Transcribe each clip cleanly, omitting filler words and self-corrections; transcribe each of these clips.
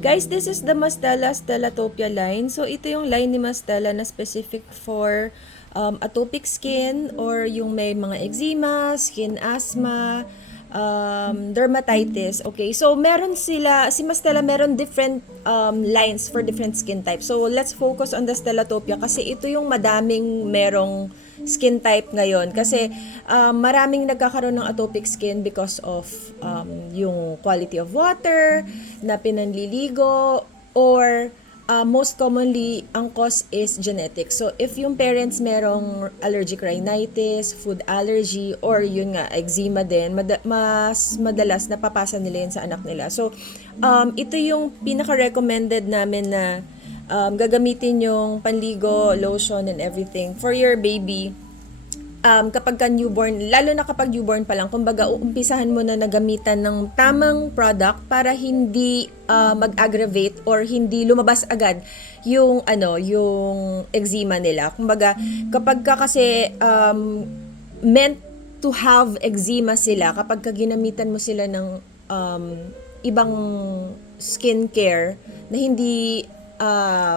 Guys, this is the Mastella Stellatopia line. So, ito yung line ni Mastella na specific for atopic skin or yung may mga eczema, skin asthma, dermatitis. Okay, so meron sila, si Mastella meron different lines for different skin types. So, let's focus on the Stellatopia kasi ito yung madaming merong skin type ngayon kasi maraming nagkakaroon ng atopic skin because of yung quality of water na pinanliligo or most commonly ang cause is genetic. So if yung parents merong allergic rhinitis, food allergy or yun nga eczema din, mas madalas napapasa nila yun sa anak nila. So ito yung pinaka-recommended namin na gagamitin yung panligo, lotion, and everything for your baby kapag ka newborn, lalo na kapag newborn pa lang, kumbaga uumpisahan mo na nagamitan ng tamang product para hindi mag-aggravate or hindi lumabas agad yung yung eczema nila. Kumbaga kapag ka kasi meant to have eczema sila, kapag ka ginamitan mo sila ng ibang skincare na hindi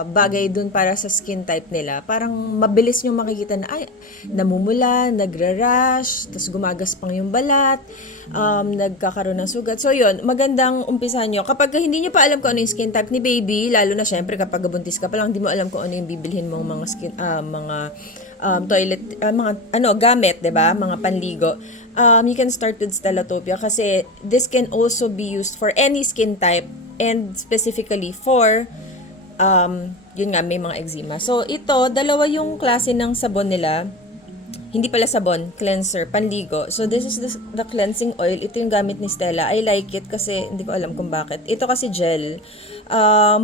bagay dun para sa skin type nila, parang mabilis nyo makikita na ay, namumula, nagra-rash, tapos gumagaspang yung balat, nagkakaroon ng sugat. So yun, magandang umpisahan nyo. Kapag hindi nyo pa alam kung ano yung skin type ni baby, lalo na syempre kapag buntis ka pa lang, hindi mo alam kung ano yung bibilhin mong mga skin, toilet, mga gamit, 'di ba? Mga panligo. You can start with Stellatopia kasi this can also be used for any skin type and specifically for yun nga, may mga eczema. So, ito, dalawa yung klase ng sabon nila. Hindi pala sabon, cleanser, panligo. So, this is the cleansing oil. Ito yung gamit ni Stella. I like it kasi hindi ko alam kung bakit. Ito kasi gel.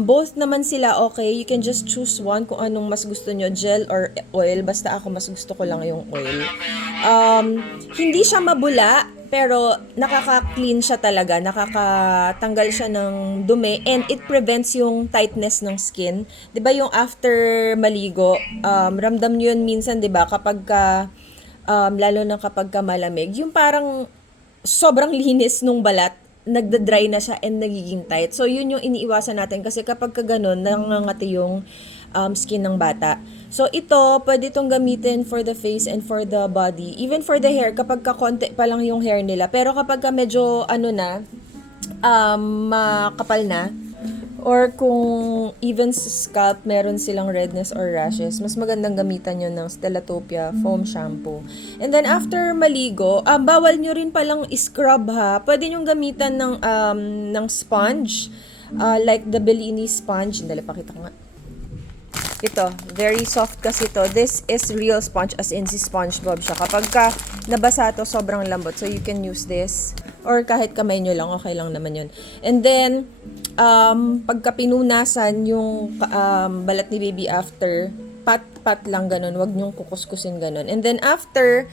Both naman sila okay. You can just choose one kung anong mas gusto nyo, gel or oil. Basta ako, mas gusto ko lang yung oil. Hindi siya mabula, pero nakaka-clean siya talaga, nakakatanggal siya ng dumi and it prevents yung tightness ng skin. 'Di ba yung after maligo, ramdam niyo yun minsan 'di ba kapag lalo na kapag malamig, yung parang sobrang linis nung balat, nagda-dry na siya and nagiging tight. So yun yung iniiwasan natin kasi kapag ganun, nangangati yung skin ng bata. So, ito, pwede itong gamitin for the face and for the body. Even for the hair, kapag konti pa lang yung hair nila. Pero kapag medyo, makapal na, or kung even sa scalp, meron silang redness or rashes, mas magandang gamitan nyo ng Stellatopia foam shampoo. And then, after maligo, bawal nyo rin palang scrub ha. Pwede nyo gamitan ng sponge, like the Bellini sponge. Dali, pakita ko nga. Ito, very soft kasi ito. This is real sponge, as in si SpongeBob siya. Kapag nabasa to, sobrang lambot. So, you can use this. Or kahit kamay nyo lang, okay lang naman yun. And then, pagka pinunasan yung balat ni baby after, pat lang ganun. Huwag nyong kukuskusin ganun. And then, after,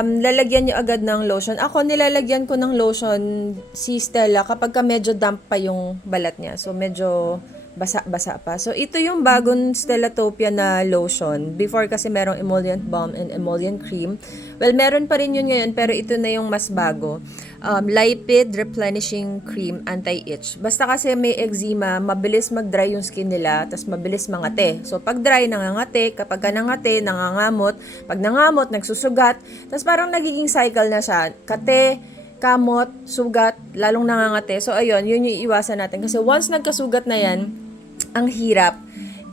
lalagyan nyo agad ng lotion. Ako, nilalagyan ko ng lotion si Stella kapag medyo damp pa yung balat niya. So, medyo basa-basa pa. So, ito yung bagong Stellatopia na lotion. Before kasi merong emollient balm and emollient cream. Well, meron pa rin yun ngayon, pero ito na yung mas bago. Lipid Replenishing Cream Anti-Itch. Basta kasi may eczema, mabilis mag-dry yung skin nila, tapos mabilis mangate. So, pag dry, nangangate. Kapag nangangate, nangangamot. Pag nangamot, nagsusugat. Tapos parang nagiging cycle na siya. Kate, kamot, sugat, lalong nangangate. So, ayun, yun yung iwasan natin. Kasi once nagkasugat na yan, ang hirap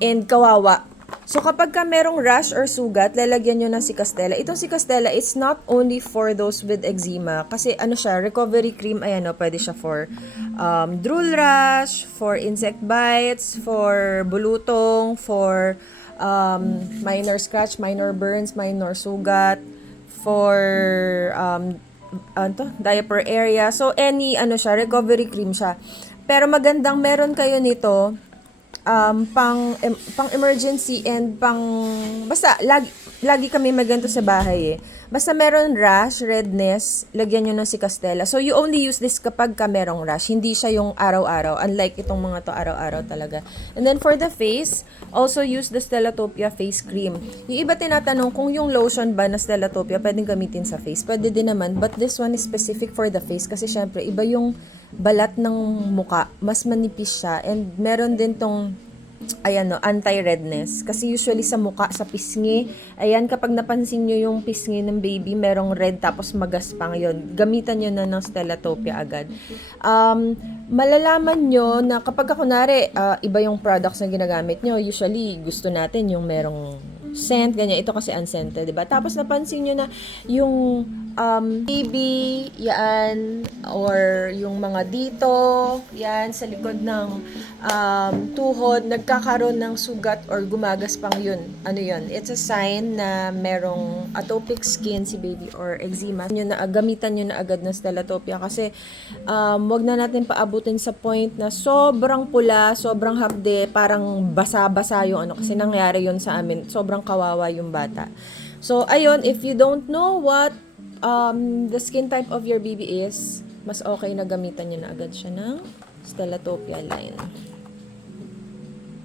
and kawawa. So, kapag merong rash or sugat, lalagyan nyo ng Cicastella. Itong Cicastella, it's not only for those with eczema. Kasi siya, recovery cream, pwede siya for drool rash, for insect bites, for bulutong, for minor scratch, minor burns, minor sugat, for diaper area. So, any, siya, recovery cream siya. Pero magandang meron kayo nito, pang emergency and basta, lagi kami maganto sa bahay eh. Basta meron rash, redness, lagyan nyo ng Cicastella. So, you only use this kapag merong rash. Hindi siya yung araw-araw. Unlike itong mga to, araw-araw talaga. And then, for the face, also use the Stellatopia face cream. Yung iba tinatanong kung yung lotion ba na Stellatopia pwedeng gamitin sa face. Pwede din naman. But this one is specific for the face kasi syempre, iba yung balat ng muka, mas manipis siya. And meron din tong ayan no, anti-redness. Kasi usually sa muka, sa pisngi, ayan, kapag napansin nyo yung pisngi ng baby, merong red tapos magaspang yun. Gamitan nyo na ng Stellatopia agad. Malalaman nyo na kapag kunwari, iba yung products na ginagamit nyo, usually gusto natin yung merong scent, ganyan. Ito kasi unscented, diba? Tapos napansin nyo na yung baby, yan, or yung mga dito, yan, sa likod ng tuhod, nagkakaroon ng sugat or gumagaspang yun. Ano yun? It's a sign na merong atopic skin si baby or eczema. Yun na, gamitan nyo na agad ng Stellatopia kasi wag na natin paabutin sa point na sobrang pula, sobrang hapde, parang basa-basa yung ano. Kasi nangyari yun sa amin. Sobrang kawawa yung bata. So, ayun, if you don't know what the skin type of your baby is, mas okay na gamitan nyo na agad siya ng Stellatopia line.